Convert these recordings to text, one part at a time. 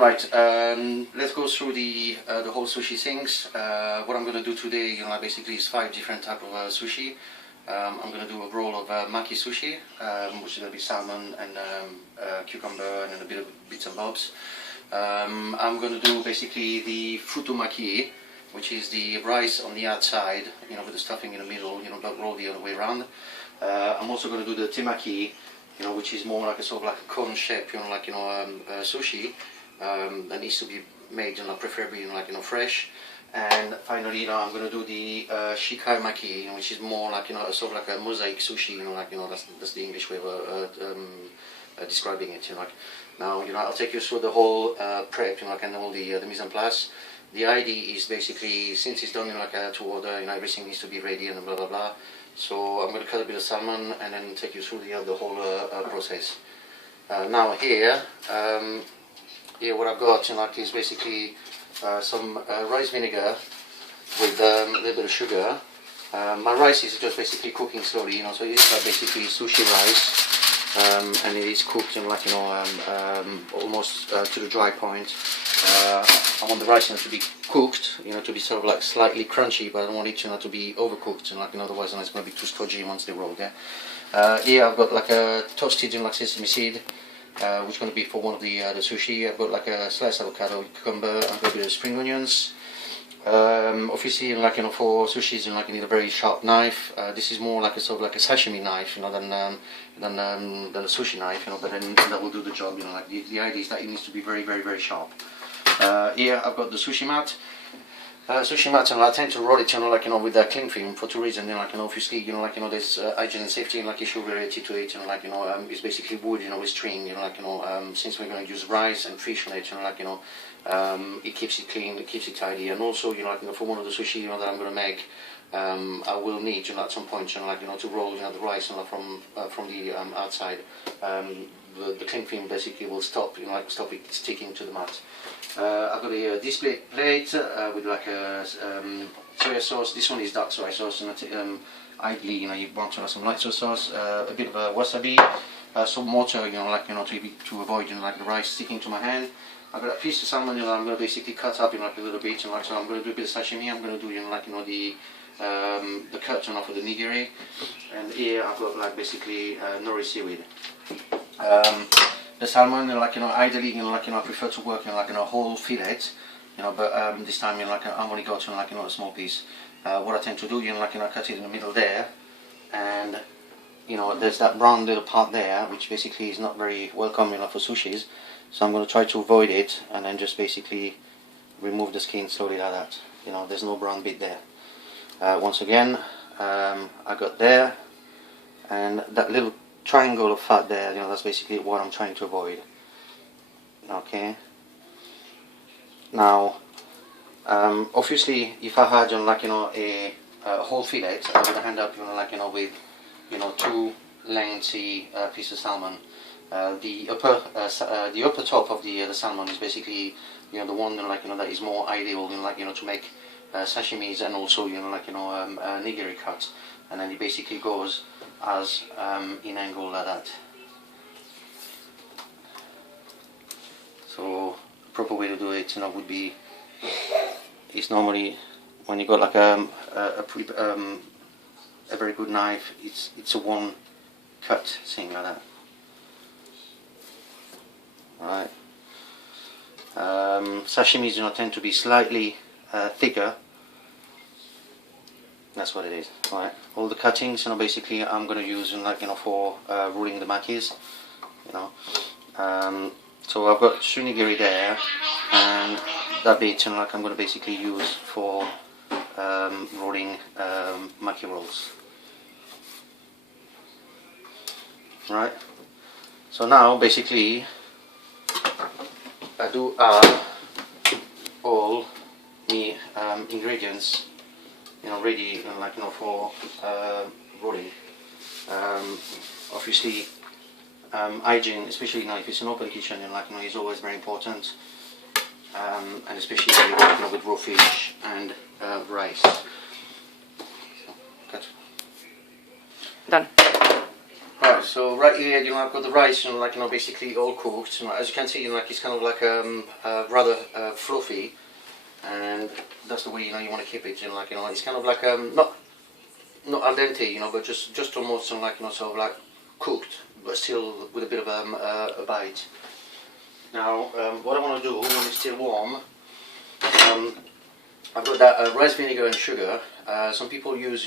Right, let's go through the whole sushi things. What I'm going to do today, basically is 5 different type of sushi. I'm going to do a roll of maki sushi, which is going to be salmon and cucumber and then a bit of bits and bobs. I'm going to do basically the futomaki, which is the rice on the outside, with the stuffing in the middle, but roll the other way around. I'm also going to do the temaki, which is more like a sort of like a cone shape, sushi. That needs to be made, preferably, fresh. And finally, I'm going to do the shikai maki, which is more like, sort of like a mosaic sushi, that's the English way of describing it, Now, I'll take you through the whole prep, and all the mise en place. The idea is basically, since it's done, to order, everything needs to be ready and blah, blah, blah. So I'm going to cut a bit of salmon and then take you through the whole process. Now here what I've got is basically some rice vinegar with a little bit of sugar. My rice is just basically cooking slowly, so it's basically sushi rice, and it is cooked almost to the dry point. I want the rice to be cooked, to be sort of like slightly crunchy, but I don't want it to be overcooked, otherwise it's going to be too stodgy once they roll there. Here I've got like a toasted sesame seed, which is going to be for one of the sushi. I've got like a sliced avocado, cucumber, I've got a bit of spring onions. Obviously, for sushis, you need a very sharp knife. This is more like a sort of like a sashimi knife, than a sushi knife, but then that will do the job. The idea is that it needs to be very, very, very sharp. Here I've got the sushi mat. Sushi mats, I tend to roll it, with that cling film for 2 reasons. Obviously, there's hygiene and safety, issue related to it. It's basically wood, with string. Since we're going to use rice and fish on it, it keeps it clean, it keeps it tidy. And also, for one of the sushi, that I'm going to make, I will need, at some point, to roll, the rice, from the outside. The cling film basically will stop, stop it sticking to the mat. I've got a display plate with like a soya sauce. This one is dark soy sauce, and ideally, you want to have some light soy sauce, a bit of wasabi, some water, to avoid, the rice sticking to my hand. I've got a piece of salmon, I'm going to basically cut up, a little bit, so I'm going to do a bit of sashimi. I'm going to do, the cut for the nigiri, and here I've got basically nori seaweed. The salmon, ideally, I prefer to work in a whole fillet, but this time, I'm only got a small piece. What I tend to do, I cut it in the middle there, and there's that brown little part there, which basically is not very welcome, for sushis. So I'm going to try to avoid it, and then just basically remove the skin slowly like that. There's no brown bit there. Once again, I got there, and that little triangle of fat there, that's basically what I'm trying to avoid. Okay. Now, obviously, if I had a whole fillet, I would end up with 2 lengthy pieces of salmon. The upper top of the salmon is basically the one that is more ideal to make sashimis and also nigiri cuts, and then it basically goes as in angle like that. So the proper way to do it would be, is normally when you got a very good knife, it's a one cut thing like that. Right. Sashimis tend to be slightly thicker. That's what it is. Right. All the cuttings, basically I'm going to use for rolling the makis. So I've got sunigiri there, and that bit I'm going to basically use for rolling maki rolls. Right. So now basically I do add all the ingredients ready for rolling. Obviously hygiene, especially if it's an open kitchen, is always very important, and especially if you're working with raw fish and rice. So, cut. Done. Right, so right here, I've got the rice, basically all cooked. As you can see, it's kind of like rather fluffy, and that's the way you want to keep it. It's kind of like not al dente, but just almost sort of like cooked, but still with a bit of a bite. Now, what I want to do when it's still warm, I've got that rice vinegar and sugar. Some people use,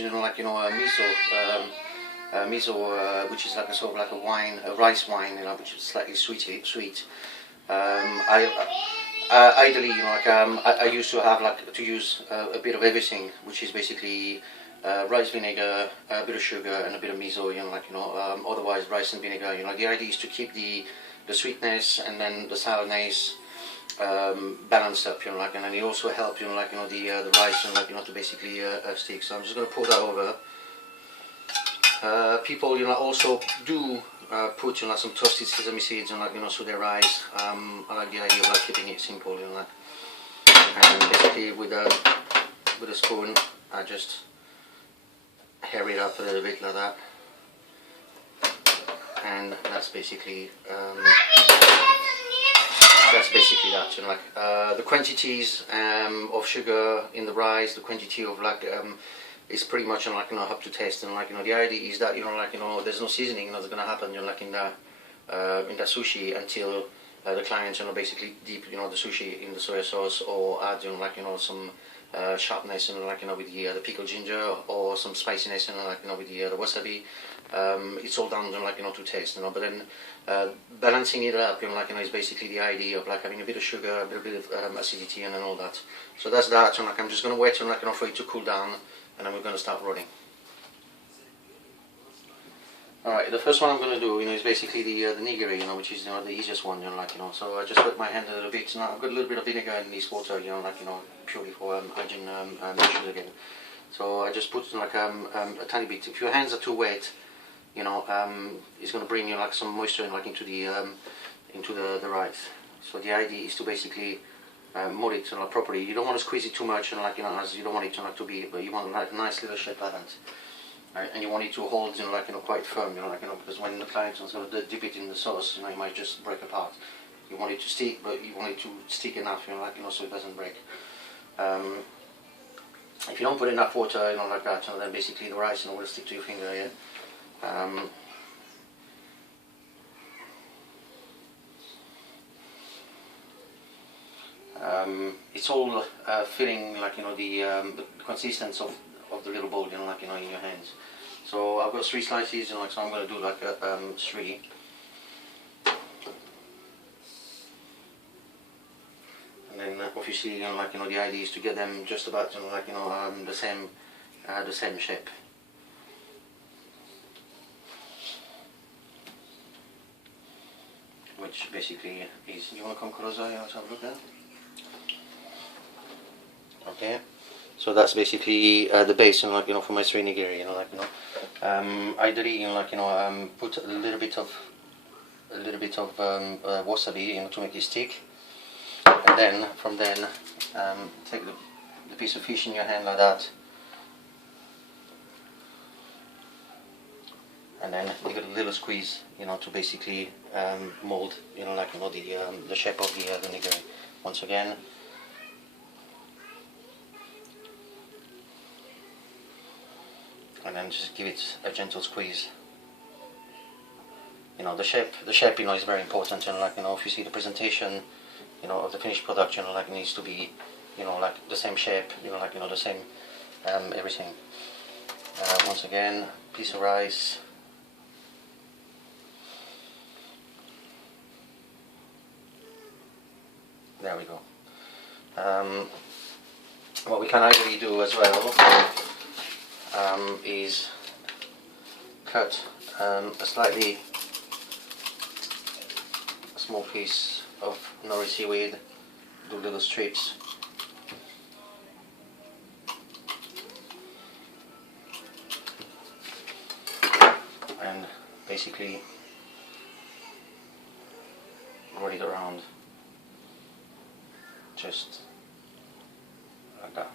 miso, which is like a sort of like a wine, a rice wine, which is slightly sweet. Ideally, I used to have to use a bit of everything, which is basically rice vinegar, a bit of sugar, and a bit of miso. Otherwise rice and vinegar. The idea is to keep the sweetness and then the sourness balanced up. And then it also helps. The rice to basically stick. So I'm just going to pour that over. People, also do put, some toasted sesame seeds, through their rice. I like the idea of keeping it simple, And basically with a spoon, I just hair it up a little bit like that, and that's basically that. The quantities of sugar in the rice, the quantity of is pretty much up to taste, and the idea is that there's no seasoning that's going to happen in that sushi until the clients basically dip the sushi in the soy sauce, or add some sharpness with the pickled ginger, or some spiciness with the wasabi. It's all down to taste, but then balancing it up is basically the idea of having a bit of sugar, a bit of acidity, and then all that. So that's that. And I'm just going to wait for it to cool down, and then we're going to start rolling. Alright, the first one I'm going to do, is basically the nigiri, which is the easiest one, So I just wet my hand a little bit. Now I've got a little bit of vinegar in this water, purely for hygiene issues again. So I just put a tiny bit. If your hands are too wet, it's going to bring some moisture into the rice. So the idea is to basically mold it properly. You don't want to squeeze it too much, as you don't want it to be, but you want a nice little shape like that. Right, and you want it to hold, quite firm, because when the client is going to dip it in the sauce, it might just break apart. You want it to stick, but you want it to stick enough, so it doesn't break. If you don't put enough water, like that, then basically the rice, will stick to your finger here. It's all filling, the consistency of the little bowl, in your hands. So I've got 3 slices, so I'm going to do 3. And then obviously, the idea is to get them just about, the same shape. Which basically is, you want to come closer, to have a look at? Okay. So that's basically the base, for my 3 nigiri, ideally, put a little bit of wasabi, to make it stick, and then from then take the piece of fish in your hand like that, and then give it a little squeeze, to basically mold, the shape of the nigiri. Once again. And then just give it a gentle squeeze. The shape, is very important. And if you see the presentation, of the finished product, it needs to be, the same shape, the same everything. Once again, piece of rice. There we go. What we can actually do as well. Is cut a slightly small piece of nori seaweed, do little strips, and basically roll it around just like that.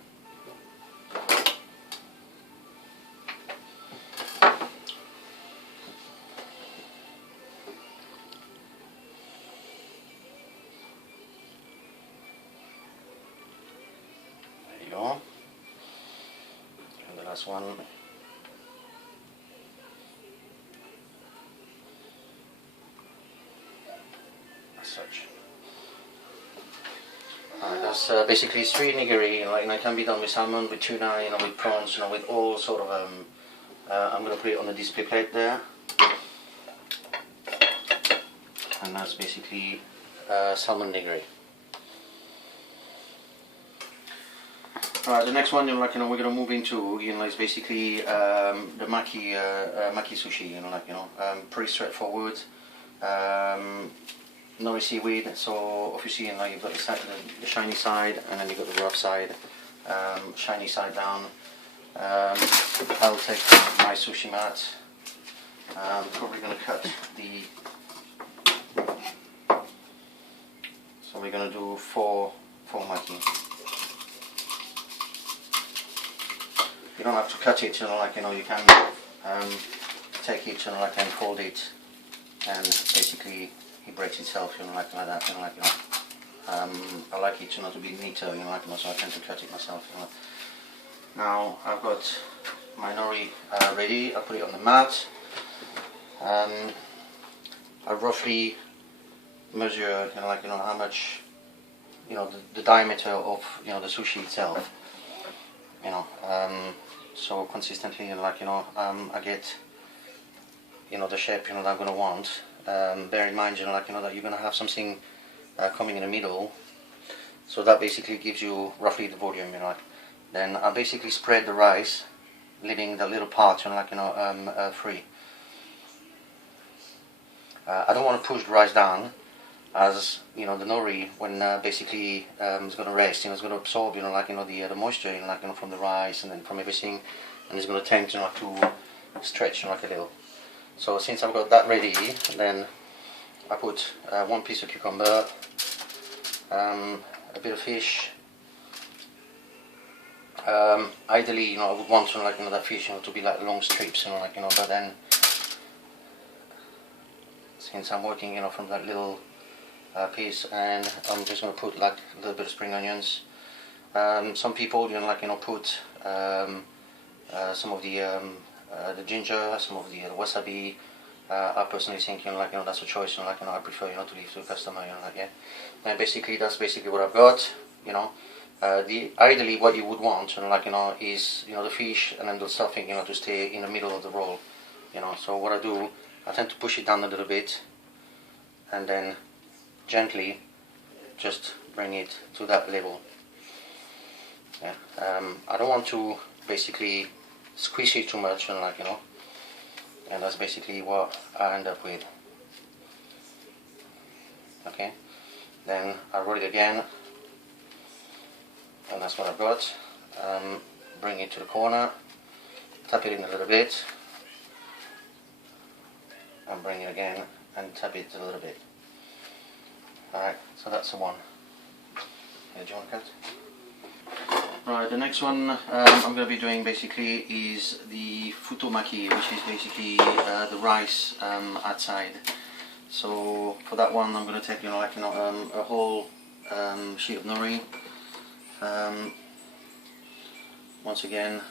go. And the last one. As such. Alright, that's basically street nigiri. It can be done with salmon, with tuna, with prawns, with all sort of. I'm going to put it on the display plate there, and that's basically salmon nigiri. Alright, the next one, we're going to move into, is basically the maki sushi. Pretty straightforward. Nori seaweed. So obviously, you've got the shiny side, and then you've got the rough side. Shiny side down. I'll take my sushi mat. I'm probably going to cut the. So we're going to do four maki. You don't have to cut it, you can take it, and fold it, and basically it breaks itself, like that, I like it, to be neater, so I tend to cut it myself, Now I've got my nori ready. I put it on the mat. I roughly measure, how much, the diameter of, the sushi itself, so consistently, I get, the shape, that I'm going to want. Bear in mind, that you're going to have something coming in the middle, so that basically gives you roughly the volume, Then I basically spread the rice, leaving the little part, free. I don't want to push the rice down, as the nori, when basically it's going to rest, it's going to absorb, the moisture, from the rice and then from everything, and it's going to tend to stretch, a little. So since I've got that ready, then I put one piece of cucumber, a bit of fish. Ideally, I would want that fish, to be like long strips, but then since I'm working, from that little piece, and I'm just going to put like a little bit of spring onions. Some people, put some of the ginger, some of the wasabi. I personally think, that's a choice. I prefer, to leave to the customer. And basically, that's basically what I've got. Ideally, what you would want, is the fish and then the stuffing, to stay in the middle of the roll. So what I do, I tend to push it down a little bit, and then gently just bring it to that level. Yeah. I don't want to basically squeeze it too much, and that's basically what I end up with. Okay, then I roll it again, and that's what I've got. Bring it to the corner, tap it in a little bit, and bring it again and tap it a little bit. Alright, so that's the one. Yeah, do you want to cut? Right, the next one I'm going to be doing basically is the futomaki, which is basically the rice outside. So for that one, I'm going to take a whole sheet of nori. Once again,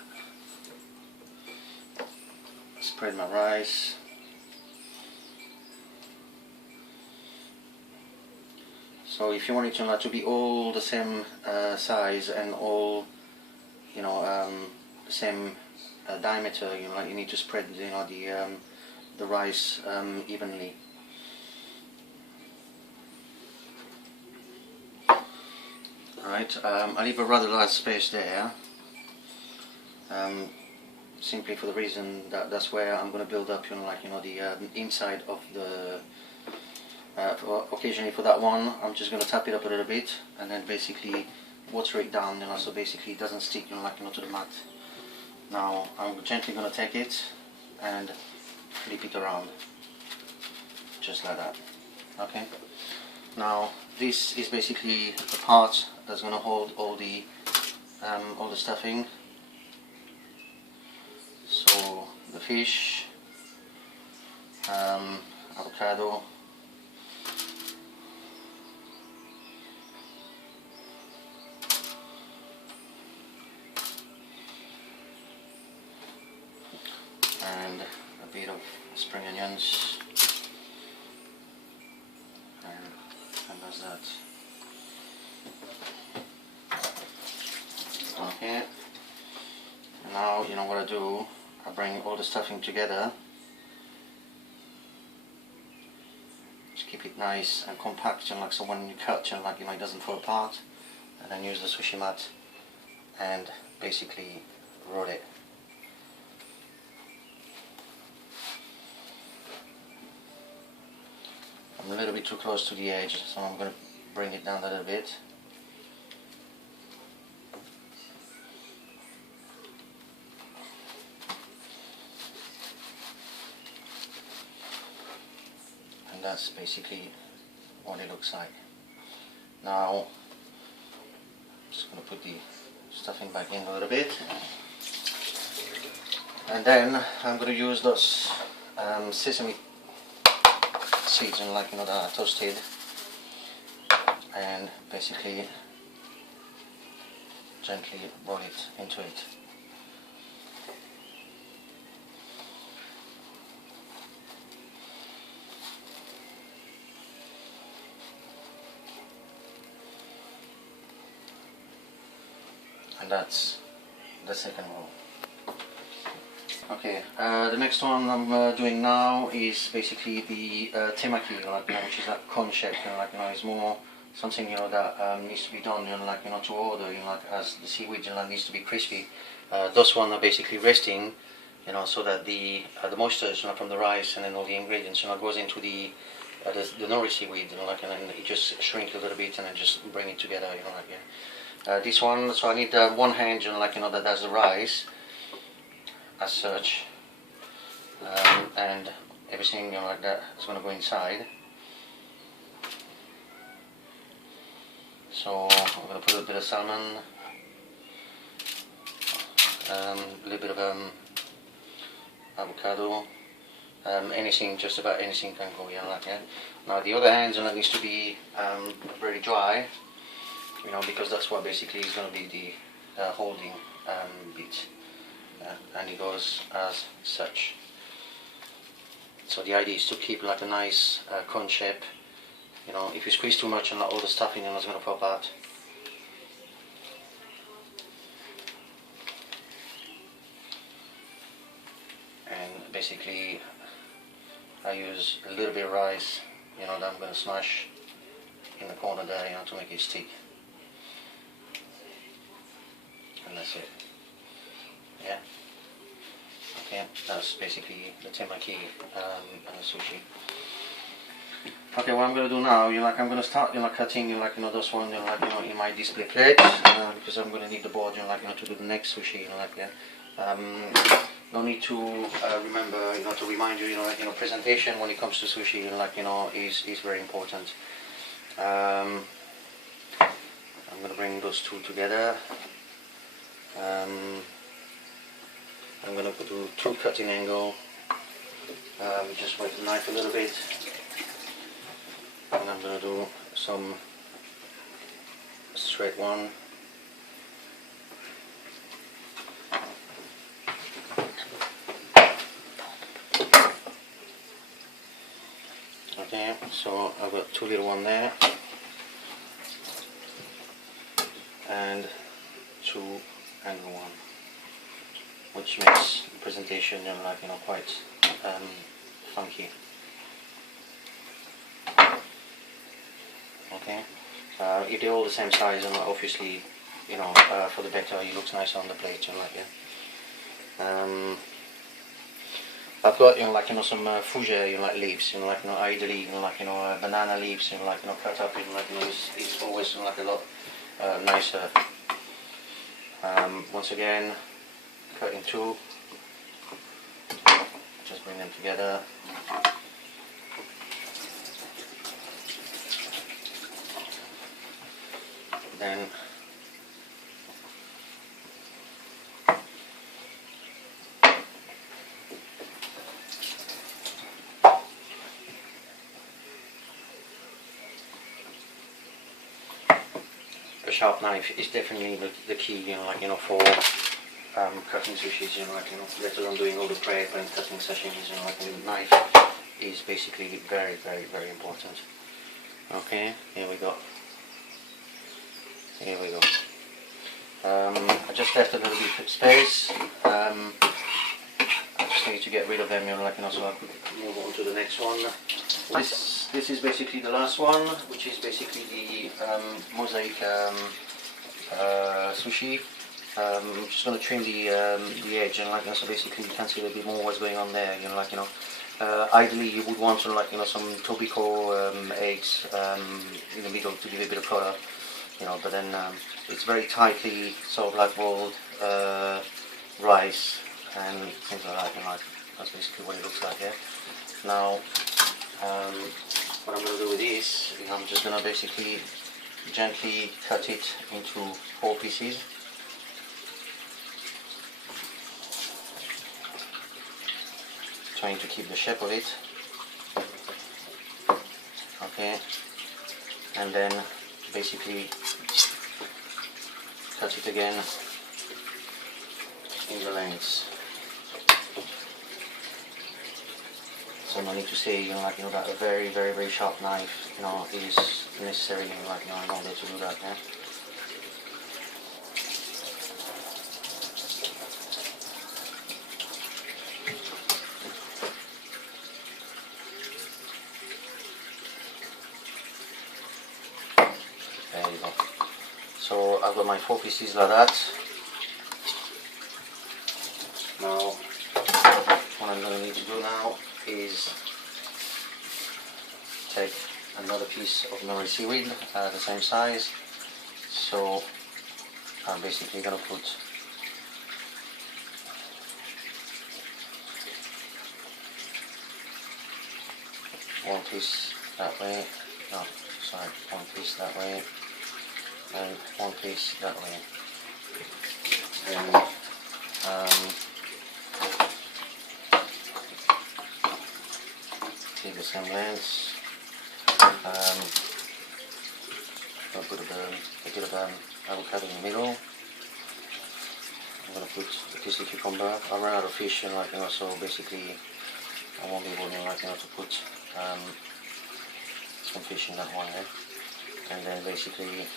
spread my rice. So if you want it to be all the same size and all, the same diameter, you need to spread, the rice evenly. Alright, I leave a rather large space there, simply for the reason that that's where I'm going to build up, the inside of the. Occasionally for that one, I'm just going to tap it up a little bit and then basically water it down, so basically it doesn't stick, to the mat. Now I'm gently going to take it and flip it around, just like that. Okay. Now this is basically the part that's going to hold all the stuffing. So the fish, avocado. of spring onions, and that's that. Okay, now you know what I do, I bring all the stuffing together, just keep it nice and compact, and like so when you cut, and like it doesn't fall apart, and then use the sushi mat and basically roll it. I'm a little bit too close to the edge, so I'm going to bring it down a little bit. And that's basically what it looks like. Now, I'm just going to put the stuffing back in a little bit. And then I'm going to use those sesame seeds, and like that are toasted, and basically gently roll it into it. And that's the second roll. Okay, the next one I'm doing now is basically the temaki, which is that cone shape, is more something that needs to be done, to order, as the seaweed, needs to be crispy. Those one are basically resting, so that the moisture, from the rice and then all the ingredients, goes into the nori seaweed, and then it just shrink a little bit and then just bring it together, this one, so I need one hand, that does the rice as such, and everything like that is going to go inside. So I'm going to put a bit of salmon, a little bit of avocado, anything, just about anything can go, Now the other hand needs to be very dry, because that's what basically is going to be the holding bit. And it goes as such. So the idea is to keep like a nice cone shape. If you squeeze too much and all the stuffing is going to pop out. And basically I use a little bit of rice, that I'm going to smash in the corner there, to make it stick. And that's it. Yeah. Okay, that's basically the temaki and the sushi. Okay, what I'm going to do now, I'm going to start, cutting, those ones, in my display plate, because I'm going to need the board, to do the next sushi, no need to remember, to remind you, presentation when it comes to sushi, is very important. I'm going to bring those two together. I'm going to do two cutting angle, just wet the knife a little bit, and I'm going to do some straight one. Okay, so I've got two little one there, and two angle one, which makes the presentation quite funky. Okay, if they're all the same size, and obviously for the better, it looks nice on the plate, I've got some fougere leaves, ideally banana leaves, cut up, it's always a lot nicer. Once again, cut in two, just bring them together. Then a sharp knife is definitely the key, for cutting sushis, let alone doing all the prep and cutting sashimi, a knife is basically very, very, very important. Okay, here we go. Here we go. I just left a little bit of space. I just need to get rid of them, so I could move on to the next one. This is basically the last one, which is basically the mosaic sushi. I'm just going to trim the edge, and so basically you can see a little bit more what's going on there. Ideally you would want some Tobiko eggs in the middle to give it a bit of color, but then it's very tightly sort of rolled rice and things like that. That's basically what it looks like here. Now, what I'm going to do with this is I'm just going to basically gently cut it into 4 pieces. Trying to keep the shape of it. Okay, and then basically cut it again in the lengths. So no need to say that a very, very, very sharp knife is necessary in order to do that. Yeah? There you go. So I've got my 4 pieces like that. Now, what I'm going to need to do now is take another piece of nori seaweed, the same size. So I'm basically going to put one piece that way. No, sorry, one piece that way, and one piece that way. And take the same lengths. I'll put a bit of avocado in the middle. I'm going to put a piece of cucumber. I ran out of fish, so basically I won't be able to put some fish in that one, and then basically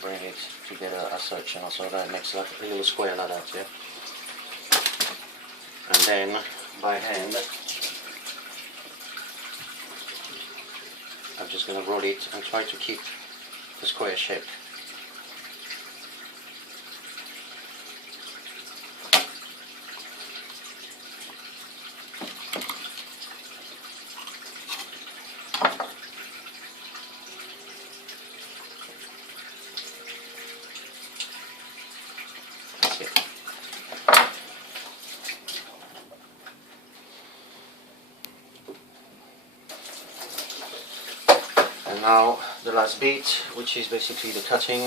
bring it together as such, so that makes like a little square like that, yeah. And then by hand, I'm just going to roll it and try to keep the square shape. And now the last bit, which is basically the cutting.